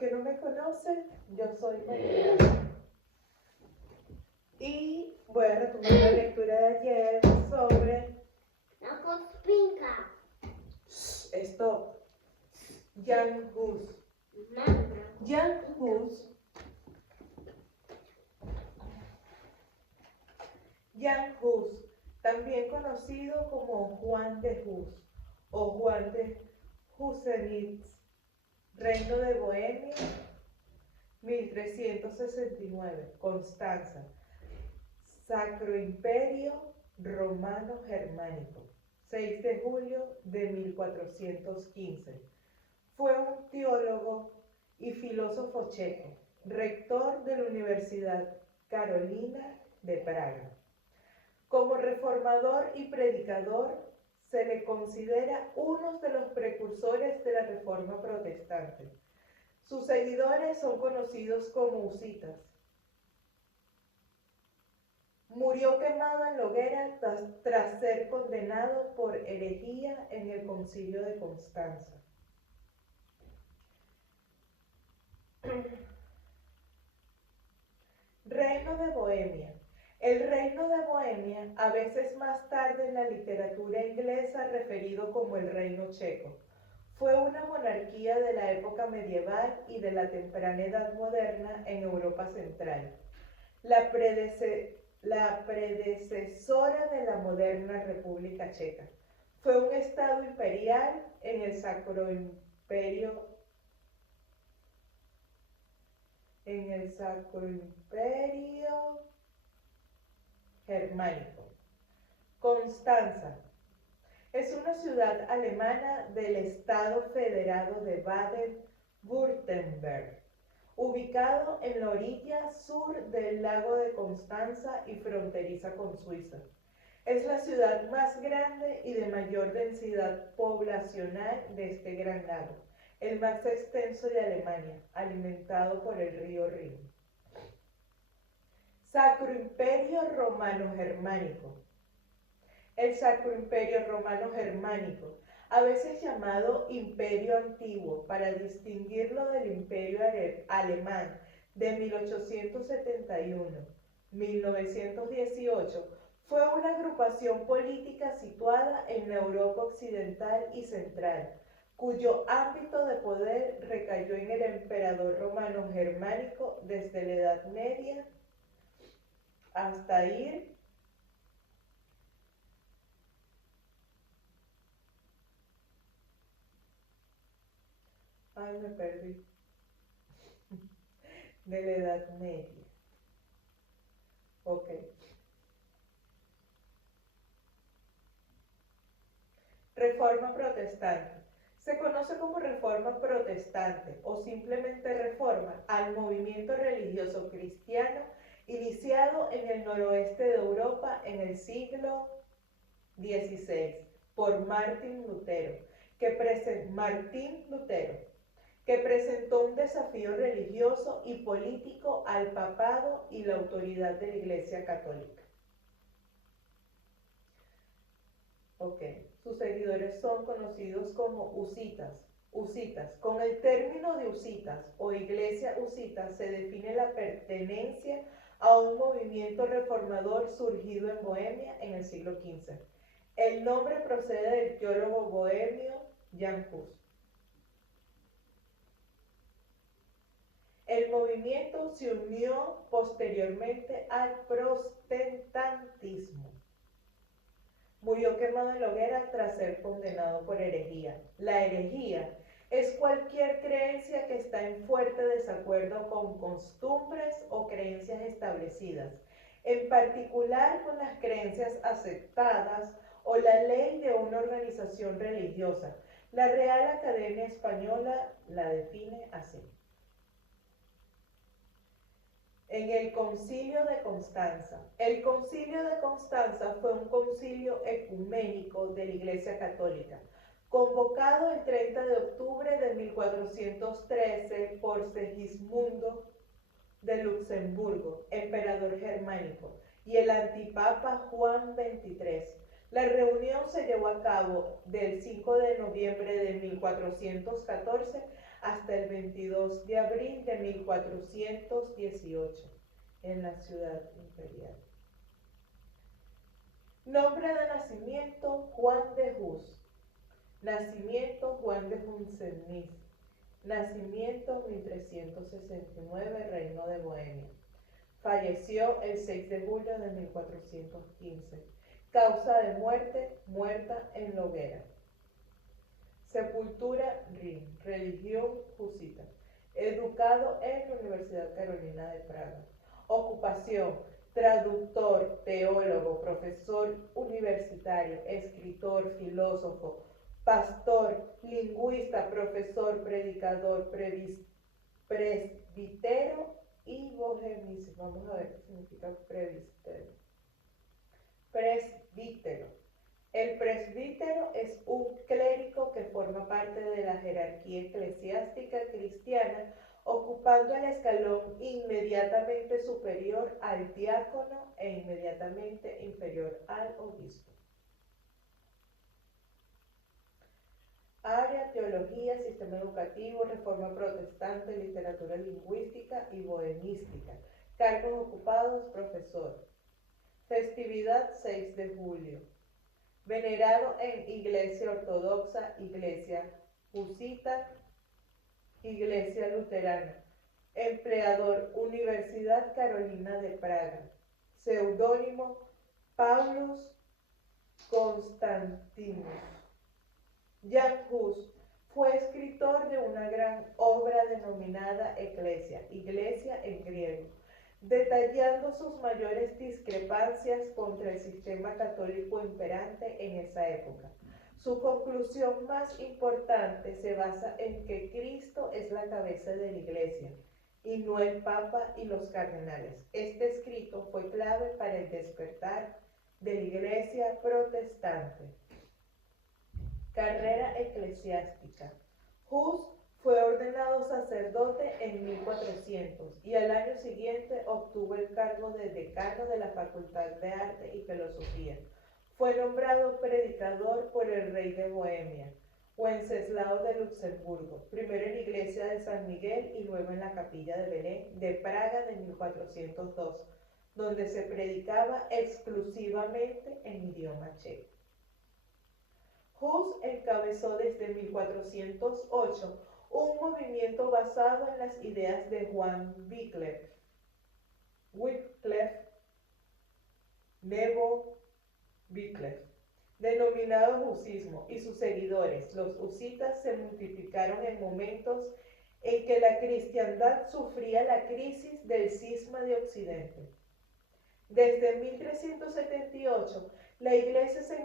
que no me conocen, yo soy María. Y voy a retomar la lectura de ayer sobre... La cospinca. Stop. Jan Hus. Jan Hus. Jan Hus, también conocido como Juan de Hus o Juan de Husenitz, Reino de Bohemia, 1369, Constanza, Sacro Imperio Romano Germánico, 6 de julio de 1415. Fue un teólogo y filósofo checo, rector de la Universidad Carolina de Praga. Como reformador y predicador, se le considera uno de los precursores de la Reforma Protestante. Sus seguidores son conocidos como husitas. Murió quemado en la hoguera tras ser condenado por herejía en el Concilio de Constanza. Reino de Bohemia. El Reino de Bohemia, a veces más tarde en la literatura inglesa referido como el Reino Checo, fue una monarquía de la época medieval y de la temprana edad moderna en Europa Central, la predecesora de la moderna República Checa. Fue un estado imperial en el Sacro Imperio Germánico. Constanza es una ciudad alemana del estado federado de Baden-Württemberg, ubicado en la orilla sur del lago de Constanza y fronteriza con Suiza. Es la ciudad más grande y de mayor densidad poblacional de este gran lago, el más extenso de Alemania, alimentado por el río Rin. Sacro Imperio Romano Germánico. El Sacro Imperio Romano Germánico, a veces llamado Imperio Antiguo, para distinguirlo del Imperio Alemán de 1871-1918, fue una agrupación política situada en la Europa occidental y central, cuyo ámbito de poder recayó en el emperador romano germánico desde la Edad Media hasta ir me perdí. De la Edad Media. Ok. Reforma protestante. Se conoce como reforma protestante o simplemente reforma al movimiento religioso cristiano iniciado en el noroeste de Europa en el siglo XVI por Martín Lutero, que presentó un desafío religioso y político al papado y la autoridad de la Iglesia Católica. Ok, sus seguidores son conocidos como husitas. Con el término de husitas o iglesia husita se define la pertenencia a un movimiento reformador surgido en Bohemia en el siglo XV. El nombre procede del teólogo bohemio Jan Hus. El movimiento se unió posteriormente al protestantismo. Murió quemado en la hoguera tras ser condenado por herejía. La herejía es cualquier creencia que está en fuerte desacuerdo con costumbres o creencias establecidas, en particular con las creencias aceptadas o la ley de una organización religiosa. La Real Academia Española la define así. En el Concilio de Constanza. El Concilio de Constanza fue un concilio ecuménico de la Iglesia Católica, convocado el 30 de octubre de 1413 por Segismundo de Luxemburgo, emperador germánico, y el antipapa Juan XXIII. La reunión se llevó a cabo del 5 de noviembre de 1414 hasta el 22 de abril de 1418 en la ciudad imperial. Nombre de nacimiento: Juan de Hus. Nacimiento: Juan de Hunsennis. Nacimiento: 1369, Reino de Bohemia. Falleció el 6 de julio de 1415. Causa de muerte: muerta en la hoguera. Sepultura: Rin. Religión: Husita. Educado en la Universidad Carolina de Praga. Ocupación: traductor, teólogo, profesor universitario, escritor, filósofo, pastor, lingüista, profesor, predicador, presbítero y bohemista. Vamos a ver qué significa presbítero. Presbítero. El presbítero es un clérigo que forma parte de la jerarquía eclesiástica cristiana, ocupando el escalón inmediatamente superior al diácono e inmediatamente inferior al obispo. Área: teología, sistema educativo, reforma protestante, literatura lingüística y bohemística. Cargos ocupados: profesor. Festividad: 6 de julio. Venerado en Iglesia Ortodoxa, Iglesia Husita, Iglesia Luterana. Empleador: Universidad Carolina de Praga. Seudónimo: Paulus Constantinus. Jan Hus fue escritor de una gran obra denominada Eclesia, Iglesia en griego, detallando sus mayores discrepancias contra el sistema católico imperante en esa época. Su conclusión más importante se basa en que Cristo es la cabeza de la Iglesia y no el Papa y los cardenales. Este escrito fue clave para el despertar de la Iglesia protestante. Carrera eclesiástica. Hus fue ordenado sacerdote en 1400 y al año siguiente obtuvo el cargo de decano de la Facultad de Arte y Filosofía. Fue nombrado predicador por el rey de Bohemia, Wenceslao de Luxemburgo, primero en la iglesia de San Miguel y luego en la capilla de Belén de Praga de 1402, donde se predicaba exclusivamente en idioma checo. Hus encabezó desde 1408 un movimiento basado en las ideas de Juan Wycliffe, Nebo Wycliffe, denominado husismo, y sus seguidores, los husitas, se multiplicaron en momentos en que la cristiandad sufría la crisis del cisma de Occidente. Desde 1378, la Iglesia se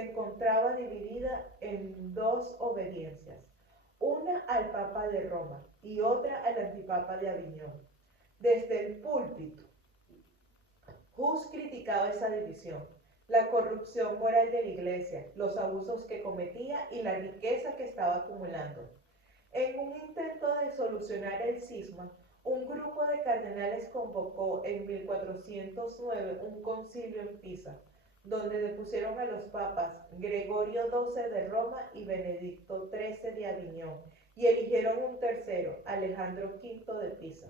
encontraba dividida en dos obediencias, una al Papa de Roma y otra al antipapa de Aviñón. Desde el púlpito, Hus criticaba esa división, la corrupción moral de la Iglesia, los abusos que cometía y la riqueza que estaba acumulando. En un intento de solucionar el cisma, un grupo de cardenales convocó en 1409 un concilio en Pisa, donde depusieron a los papas Gregorio XII de Roma y Benedicto XIII de Aviñón, y eligieron un tercero, Alejandro V de Pisa.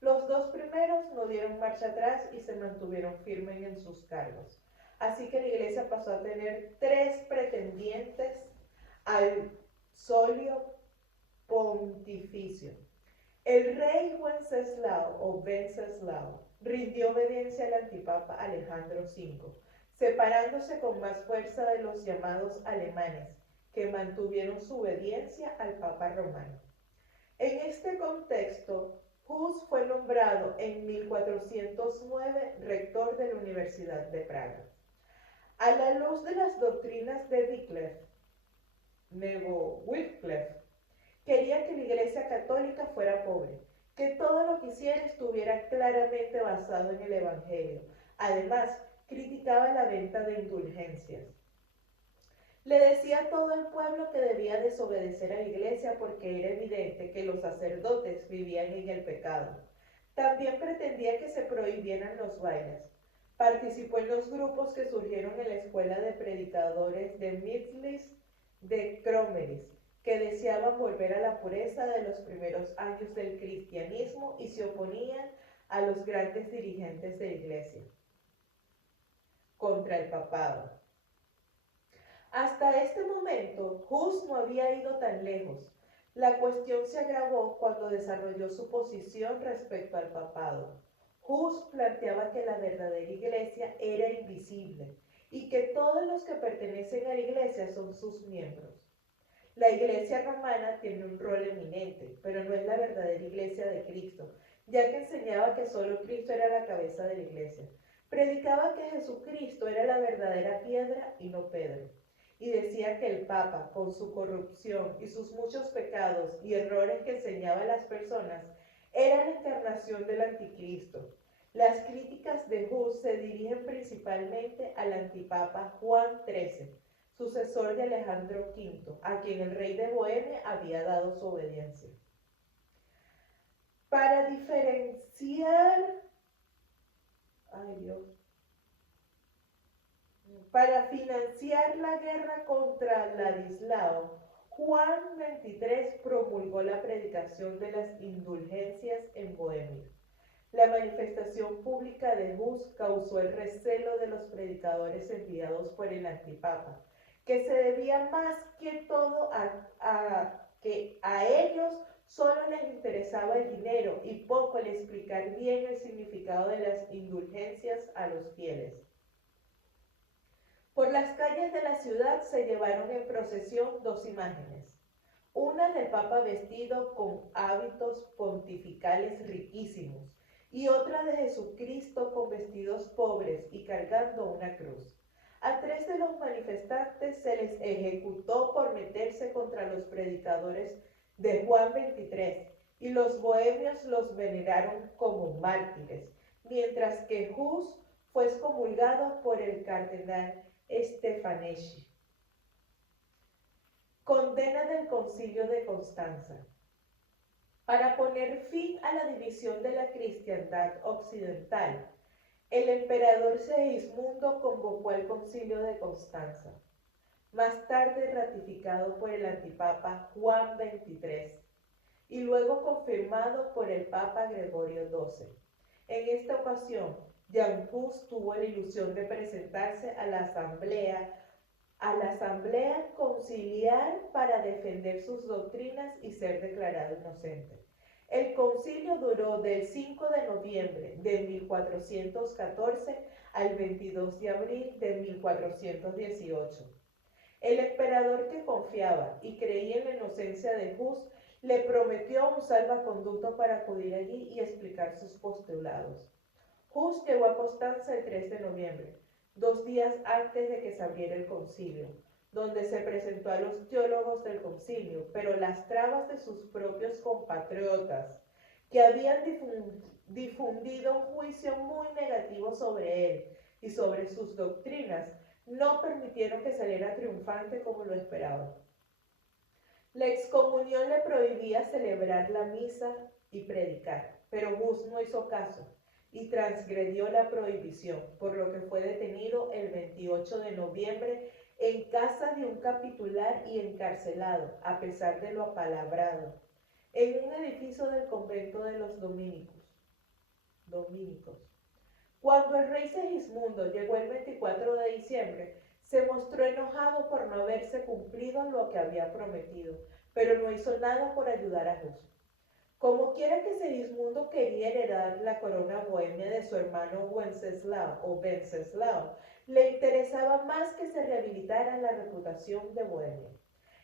Los dos primeros no dieron marcha atrás y se mantuvieron firmes en sus cargos. Así que la Iglesia pasó a tener 3 pretendientes al solio pontificio. El rey Wenceslao rindió obediencia al antipapa Alejandro V, separándose con más fuerza de los llamados alemanes, que mantuvieron su obediencia al Papa romano. En este contexto, Hus fue nombrado en 1409 rector de la Universidad de Praga. A la luz de las doctrinas de Wycliffe, quería que la Iglesia católica fuera pobre, que todo lo que hiciera estuviera claramente basado en el Evangelio. Además, criticaba la venta de indulgencias. Le decía a todo el pueblo que debía desobedecer a la Iglesia porque era evidente que los sacerdotes vivían en el pecado. También pretendía que se prohibieran los bailes. Participó en los grupos que surgieron en la escuela de predicadores de Mitzlis de Kromeris, que deseaban volver a la pureza de los primeros años del cristianismo y se oponían a los grandes dirigentes de la Iglesia contra el papado. Hasta este momento, Hus no había ido tan lejos. La cuestión se agravó cuando desarrolló su posición respecto al papado. Hus planteaba que la verdadera iglesia era invisible y que todos los que pertenecen a la iglesia son sus miembros. La iglesia romana tiene un rol eminente, pero no es la verdadera iglesia de Cristo, ya que enseñaba que solo Cristo era la cabeza de la iglesia. Predicaba que Jesucristo era la verdadera piedra y no Pedro. Y decía que el Papa, con su corrupción y sus muchos pecados y errores que enseñaba a las personas, era la encarnación del anticristo. Las críticas de Hus se dirigen principalmente al antipapa Juan XIII, sucesor de Alejandro V, a quien el rey de Bohemia había dado su obediencia. Para financiar la guerra contra Ladislao, Juan XXIII promulgó la predicación de las indulgencias en Bohemia. La manifestación pública de Hus causó el recelo de los predicadores enviados por el antipapa, que se debía más que todo que a ellos solo les interesaba el dinero y poco el explicar bien el significado de las indulgencias a los fieles. Por las calles de la ciudad se llevaron en procesión dos imágenes, una del Papa vestido con hábitos pontificales riquísimos y otra de Jesucristo con vestidos pobres y cargando una cruz. A 3 de los manifestantes se les ejecutó por meterse contra los predicadores de Juan XXIII y los bohemios los veneraron como mártires, mientras que Hus fue excomulgado por el cardenal Stefaneschi. Condena del Concilio de Constanza. Para poner fin a la división de la cristiandad occidental, el emperador Segismundo convocó al Concilio de Constanza, más tarde ratificado por el antipapa Juan XXIII y luego confirmado por el Papa Gregorio XII. En esta ocasión, Jan Hus tuvo la ilusión de presentarse a la asamblea conciliar para defender sus doctrinas y ser declarado inocente. El concilio duró del 5 de noviembre de 1414 al 22 de abril de 1418. El emperador, que confiaba y creía en la inocencia de Hus, le prometió un salvaconducto para acudir allí y explicar sus postulados. Hus llegó a Constanza el 3 de noviembre, 2 días antes de que se abriera el concilio, donde se presentó a los teólogos del concilio, pero las trabas de sus propios compatriotas, que habían difundido un juicio muy negativo sobre él y sobre sus doctrinas, no permitieron que saliera triunfante como lo esperaba. La excomunión le prohibía celebrar la misa y predicar, pero Hus no hizo caso y transgredió la prohibición, por lo que fue detenido el 28 de noviembre en casa de un capitular y encarcelado, a pesar de lo apalabrado, en un edificio del convento de los dominicos. Cuando el rey Segismundo llegó el 24 de diciembre, se mostró enojado por no haberse cumplido lo que había prometido, pero no hizo nada por ayudar a Hus. Como quiera que Segismundo quería heredar la corona bohemia de su hermano Wenceslao, le interesaba más que se rehabilitara la reputación de Bohemia.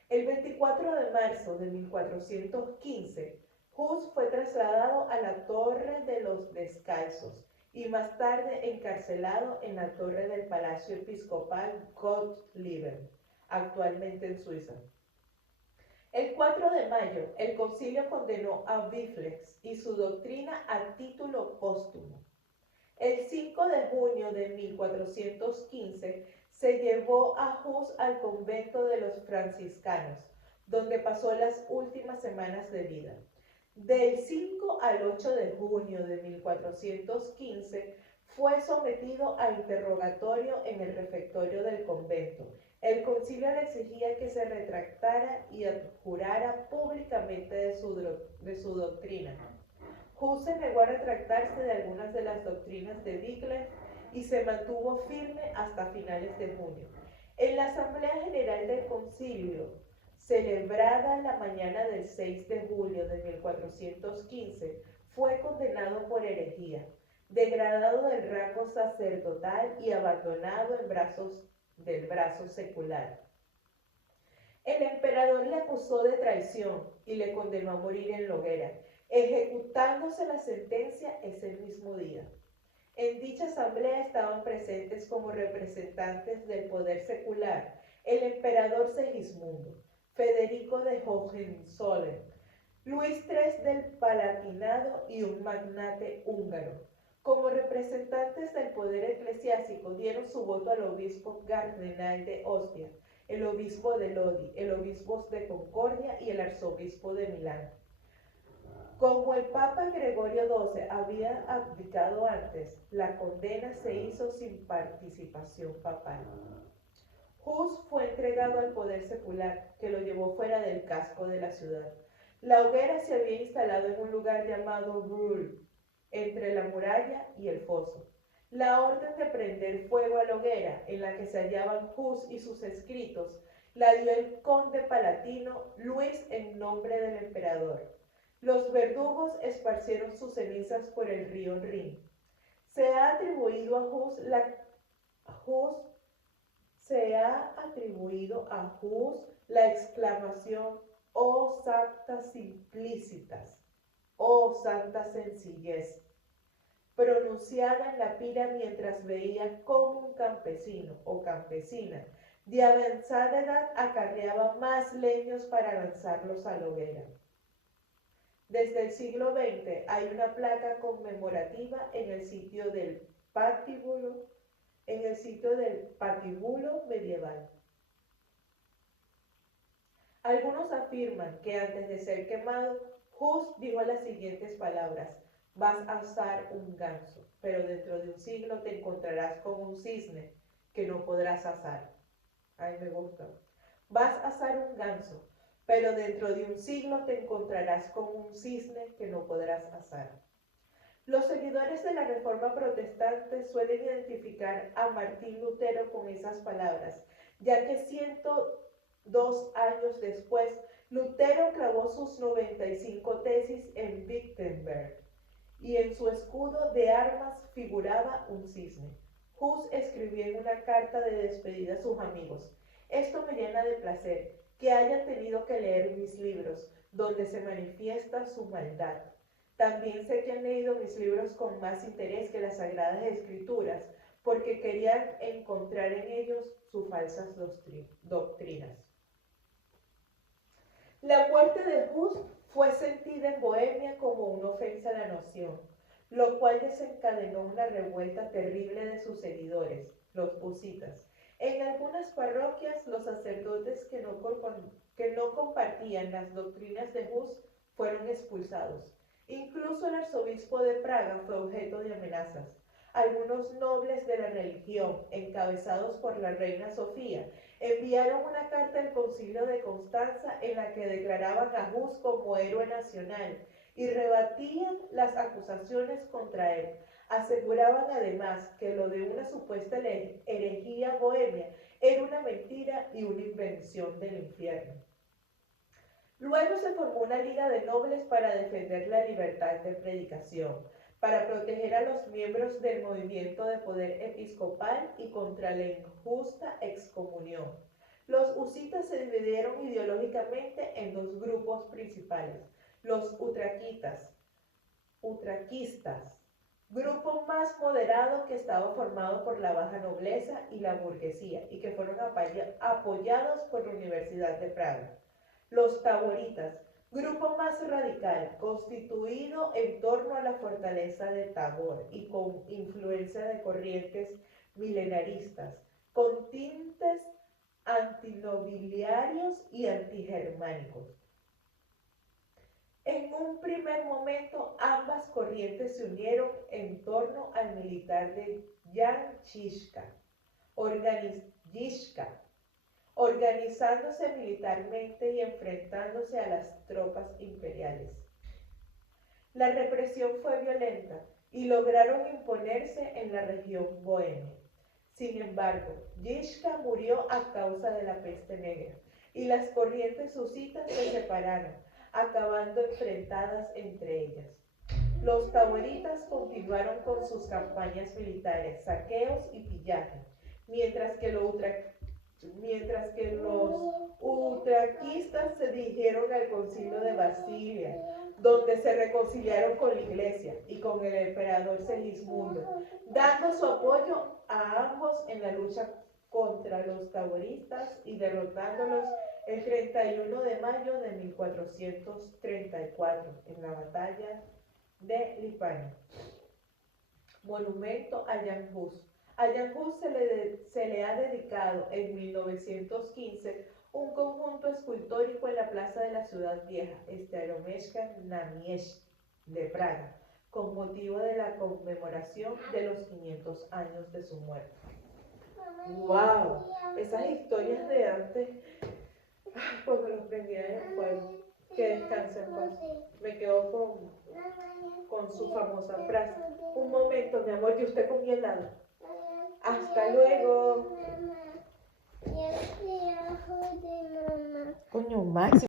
El 24 de marzo de 1415, Hus fue trasladado a la Torre de los Descalzos y más tarde encarcelado en la torre del Palacio Episcopal Gottlieben, actualmente en Suiza. El 4 de mayo, el concilio condenó a Wiflex y su doctrina a título póstumo. El 5 de junio de 1415 se llevó a Hus al convento de los franciscanos, donde pasó las últimas semanas de vida. Del 5 al 8 de junio de 1415 fue sometido a interrogatorio en el refectorio del convento. El concilio concilio le exigía que se retractara y adjurara públicamente de su doctrina. Hus se negó a retractarse de algunas de las doctrinas de Wycliffe y se mantuvo firme hasta finales de junio. En la Asamblea General del Concilio, celebrada la mañana del 6 de julio de 1415, fue condenado por herejía, degradado del rango sacerdotal y abandonado del brazo secular. El emperador le acusó de traición y le condenó a morir en la hoguera, ejecutándose la sentencia ese mismo día. En dicha asamblea estaban presentes como representantes del poder secular el emperador Segismundo, Federico de Hohenzollern, Luis III del Palatinado y un magnate húngaro. Como representantes del poder eclesiástico dieron su voto al obispo cardenal de Ostia, el obispo de Lodi, el obispo de Concordia y el arzobispo de Milán. Como el Papa Gregorio XII había abdicado antes, la condena se hizo sin participación papal. Hus fue entregado al poder secular, que lo llevó fuera del casco de la ciudad. La hoguera se había instalado en un lugar llamado Brühl, entre la muralla y el foso. La orden de prender fuego a la hoguera, en la que se hallaban Hus y sus escritos, la dio el conde palatino Luis en nombre del emperador. Los verdugos esparcieron sus cenizas por el río Rin. Se ha atribuido a Hus la exclamación «Oh Sanctas Simplicitas», «Oh Santa Sencillez», pronunciada en la pira mientras veía cómo un campesino o campesina de avanzada edad acarreaba más leños para lanzarlos a la hoguera. Desde el siglo XX hay una placa conmemorativa en el sitio del patíbulo medieval. Algunos afirman que antes de ser quemado, Hus dijo las siguientes palabras: «Vas a asar un ganso, pero dentro de un siglo te encontrarás con un cisne que no podrás asar». Ay, me gusta. «Vas a asar un ganso, pero dentro de un siglo te encontrarás con un cisne que no podrás asar». Los seguidores de la Reforma Protestante suelen identificar a Martín Lutero con esas palabras, ya que 102 años después, Lutero clavó sus 95 tesis en Wittenberg y en su escudo de armas figuraba un cisne. Hus escribió en una carta de despedida a sus amigos: «Esto me llena de placer, que hayan tenido que leer mis libros, donde se manifiesta su maldad. También sé que han leído mis libros con más interés que las Sagradas Escrituras, porque querían encontrar en ellos sus falsas doctrinas». La muerte de Hus fue sentida en Bohemia como una ofensa a la nación, lo cual desencadenó una revuelta terrible de sus seguidores, los husitas. En algunas parroquias, los sacerdotes que no compartían las doctrinas de Hus fueron expulsados. Incluso el arzobispo de Praga fue objeto de amenazas. Algunos nobles de la religión, encabezados por la reina Sofía, enviaron una carta al concilio de Constanza en la que declaraban a Hus como héroe nacional y rebatían las acusaciones contra él. Aseguraban además que lo de una supuesta herejía bohemia era una mentira y una invención del infierno. Luego se formó una liga de nobles para defender la libertad de predicación, para proteger a los miembros del movimiento de poder episcopal y contra la injusta excomunión. Los husitas se dividieron ideológicamente en dos grupos principales: los utraquistas, grupo más moderado que estaba formado por la baja nobleza y la burguesía y que fueron apoyados por la Universidad de Praga. Los taboritas, grupo más radical, constituido en torno a la fortaleza de Tabor y con influencia de corrientes milenaristas, con tintes antinobiliarios y antigermánicos. En un primer momento, ambas corrientes se unieron en torno al militar de Jan Žižka, organizándose militarmente y enfrentándose a las tropas imperiales. La represión fue violenta y lograron imponerse en la región bohemia. Sin embargo, Yishka murió a causa de la peste negra y las corrientes husitas se separaron, acabando enfrentadas entre ellas. Los tauritas continuaron con sus campañas militares, saqueos y pillaje, mientras que los utraquistas se dirigieron al concilio de Basilia, donde se reconciliaron con la iglesia y con el emperador Segismundo, dando su apoyo a ambos en la lucha contra los tauristas y derrotándolos el 31 de mayo de 1434 en la batalla de Lipari. Monumento a Jan Hus. A Jan Hus se le ha dedicado en 1915 un conjunto escultórico en la plaza de la ciudad vieja, Staromeshka na Mieś de Praga, con motivo de la conmemoración de los 500 años de su muerte. ¡Wow! Esas historias de antes, cuando los prendía en el fuego, que descansen en paz. Me quedo con su famosa frase. Un momento, mi amor, ¿y usted con mi helado? Hasta luego. Coño, Max.